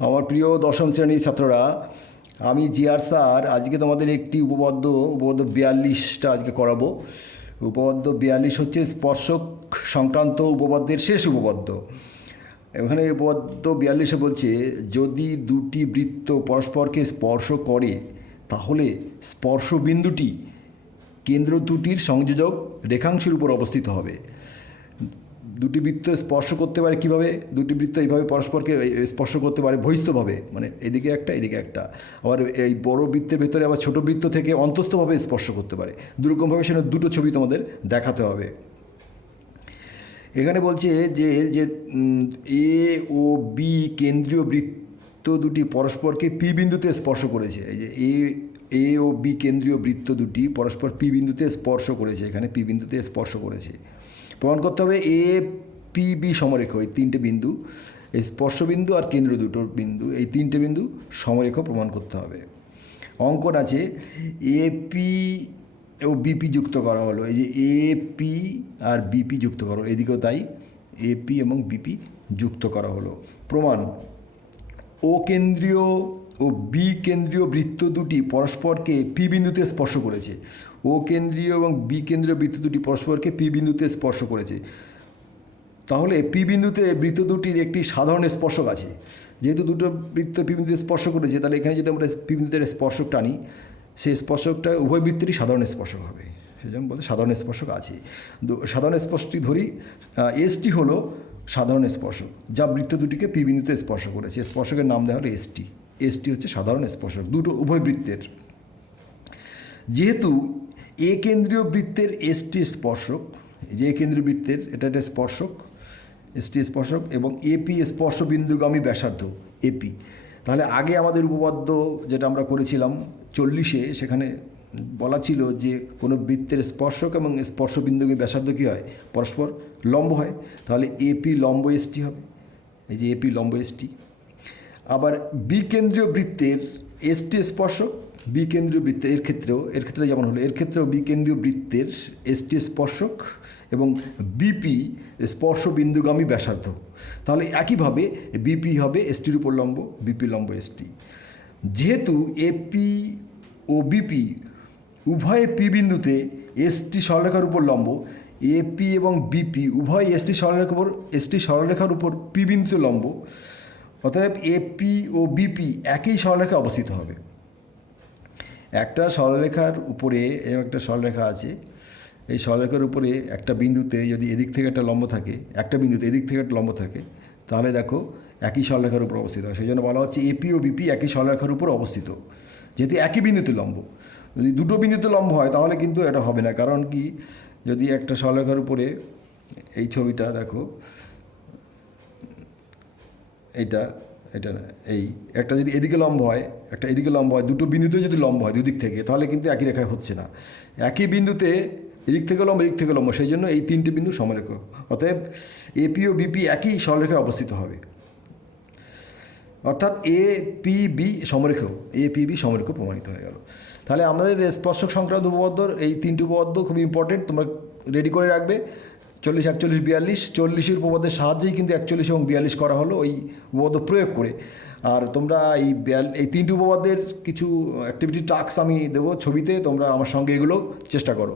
আমার প্রিয় দশম শ্রেণীর ছাত্ররা, আমি জিআর স্যার আজকে তোমাদের একটি উপপাদ্য 42টা আজকে করাবো। উপপাদ্য 42 হচ্ছে স্পর্শক সংক্রান্ত উপপাদ্যের শেষ উপপাদ্য। এখানে উপপাদ্য 42-এ বলছে, যদি দুটি বৃত্ত পরস্পরকে স্পর্শ করে তাহলে স্পর্শ বিন্দুটি কেন্দ্র দুটির সংযোজক রেখাংশের উপর অবস্থিত হবে। দুটি বৃত্ত স্পর্শ করতে পারে কিভাবে? দুটি বৃত্ত এইভাবে পরস্পরকে স্পর্শ করতে পারে বহিস্থভাবে, মানে এদিকে একটা এদিকে একটা। আবার এই বড় বৃত্তের ভেতরে আবার ছোট বৃত্ত থেকে অন্তস্থভাবে স্পর্শ করতে পারে। দুরকমভাবে সেটা দুটো ছবি তোমাদের দেখাতে হবে। এখানে বলছে যে যে এ ও বি কেন্দ্রীয় বৃত্ত দুটি পরস্পরকে পি বিন্দুতে স্পর্শ করেছে। এই যে এ ও বি কেন্দ্রীয় বৃত্ত দুটি পরস্পর পি বিন্দুতে স্পর্শ করেছে, এখানে পি বিন্দুতে স্পর্শ করেছে। প্রমাণ করতে হবে এ পি বি সমরেখ, এই তিনটে বিন্দু, এই স্পর্শবিন্দু আর কেন্দ্র দুটোর বিন্দু, এই তিনটে বিন্দু সমরেখ প্রমাণ করতে হবে। অঙ্কন আছে এপি ও বিপি যুক্ত করা হলো। এই যে এপি আর বিপি যুক্ত করা হলো, এদিকেও তাই এপি এবং বিপি যুক্ত করা হলো। প্রমাণ: ও কেন্দ্রীয় ও বি কেন্দ্রীয় বৃত্ত দুটি পরস্পরকে পি বিন্দুতে স্পর্শ করেছে। ও কেন্দ্রীয় এবং বি কেন্দ্রীয় বৃত্ত দুটি পরস্পরকে পি বিন্দুতে স্পর্শ করেছে। তাহলে পি বিন্দুতে বৃত্ত দুটির একটি সাধারণ স্পর্শক আছে। যেহেতু দুটো বৃত্ত পি বিন্দুতে স্পর্শ করেছে, তাহলে এখানে যদি আমরা পি বিন্দুতে স্পর্শক টানি, সেই স্পর্শকটা উভয় বৃত্তেরই সাধারণ স্পর্শক হবে। সেজন্য বলতে সাধারণ স্পর্শক আছে। সাধারণ স্পর্শটি ধরি, এসটি হলো সাধারণ স্পর্শক যা বৃত্ত দুটিকে পি বিন্দুতে স্পর্শ করেছে। স্পর্শকের নাম দেওয়া হলো এসটি। এসটি হচ্ছে সাধারণ স্পর্শক দুটো উভয় বৃত্তের। যেহেতু এ কেন্দ্রীয় বৃত্তের এসটি স্পর্শক, যে কেন্দ্রীয় বৃত্তের এটা একটা স্পর্শক, এসটি স্পর্শক, এবং এপি স্পর্শ বিন্দুগামী ব্যাসার্ধ এপি, তাহলে আগে আমাদের উপপাদ্য যেটা আমরা করেছিলাম 40-এ, সেখানে বলা ছিল যে কোনো বৃত্তের স্পর্শক এবং স্পর্শ বিন্দুগামী ব্যাসার্ধ কী হয়? পরস্পর লম্ব হয়। তাহলে এপি লম্ব এসটি হবে, এই যে এপি লম্ব এসটি। আবার বি কেন্দ্রীয় বৃত্তের এসটি স্পর্শক, বি কেন্দ্রীয় বৃত্তের এর ক্ষেত্রে যেমন হলো, এর ক্ষেত্রেও বি কেন্দ্রীয় বৃত্তের এসটি স্পর্শক এবং বিপি স্পর্শ বিন্দুগামী ব্যাসার্ধ। তাহলে একইভাবে বিপি হবে এসটির উপর লম্ব, বিপি লম্ব এসটি। যেহেতু এপি ও বিপি উভয় পি বিন্দুতে এসটি সরলরেখার উপর লম্ব, এপি এবং বিপি উভয় এসটি সরলরেখার উপর পি বিন্দুতে লম্ব, অতএব এপি ও বিপি একই সরলরেখায় অবস্থিত হবে। একটা সরলরেখার উপরে একটা সরলরেখা আছে, এই সরলরেখার উপরে একটা বিন্দুতে যদি এদিক থেকে একটা লম্ব থাকে, একটা বিন্দুতে এদিক থেকে একটা লম্ব থাকে, তাহলে দেখো একই সরলরেখার উপর অবস্থিত হয়। সেই জন্য বলা হচ্ছে এপি ও বিপি একই সরলরেখার উপর অবস্থিত, যেহেতু একই বিন্দুতে লম্ব। যদি দুটো বিন্দুতে লম্ব হয় তাহলে কিন্তু এটা হবে না। কারণ কি, যদি একটা সরলরেখার উপরে, এই ছবিটা দেখো, এটা এটা না, এই একটা যদি এদিকে লম্ব হয়, একটা এদিকে লম্ব হয়, দুটো বিন্দুতে যদি লম্ব হয় দুদিক থেকে, তাহলে কিন্তু একই রেখায় হচ্ছে না। একই বিন্দুতে এদিক থেকে লম্ব এদিক থেকে লম্ব, সেই জন্য এই তিনটে বিন্দু সমরেখ। অতএব এপি ও বিপি একই সরলরেখায় অবস্থিত হবে, অর্থাৎ এ পি বি সমরেখ, এ পি বি সমরেখ প্রমাণিত হয়ে গেল। তাহলে আমাদের স্পর্শক সংক্রান্ত উপপাদ্যর এই তিনটি উপপাদ্য খুব ইম্পর্টেন্ট, তোমরা রেডি করে রাখবে। 40, 41, 42, 40-এর উপপাদ্যের সাহায্যেই কিন্তু 41 এবং 42 করা হলো ওই উপপাদ্য প্রয়োগ করে। আর তোমরা এই তিনটি উপপাদ্যের কিছু অ্যাক্টিভিটি টাস্ক আমি দেবো ছবিতে, তোমরা আমার সঙ্গে এগুলো চেষ্টা করো।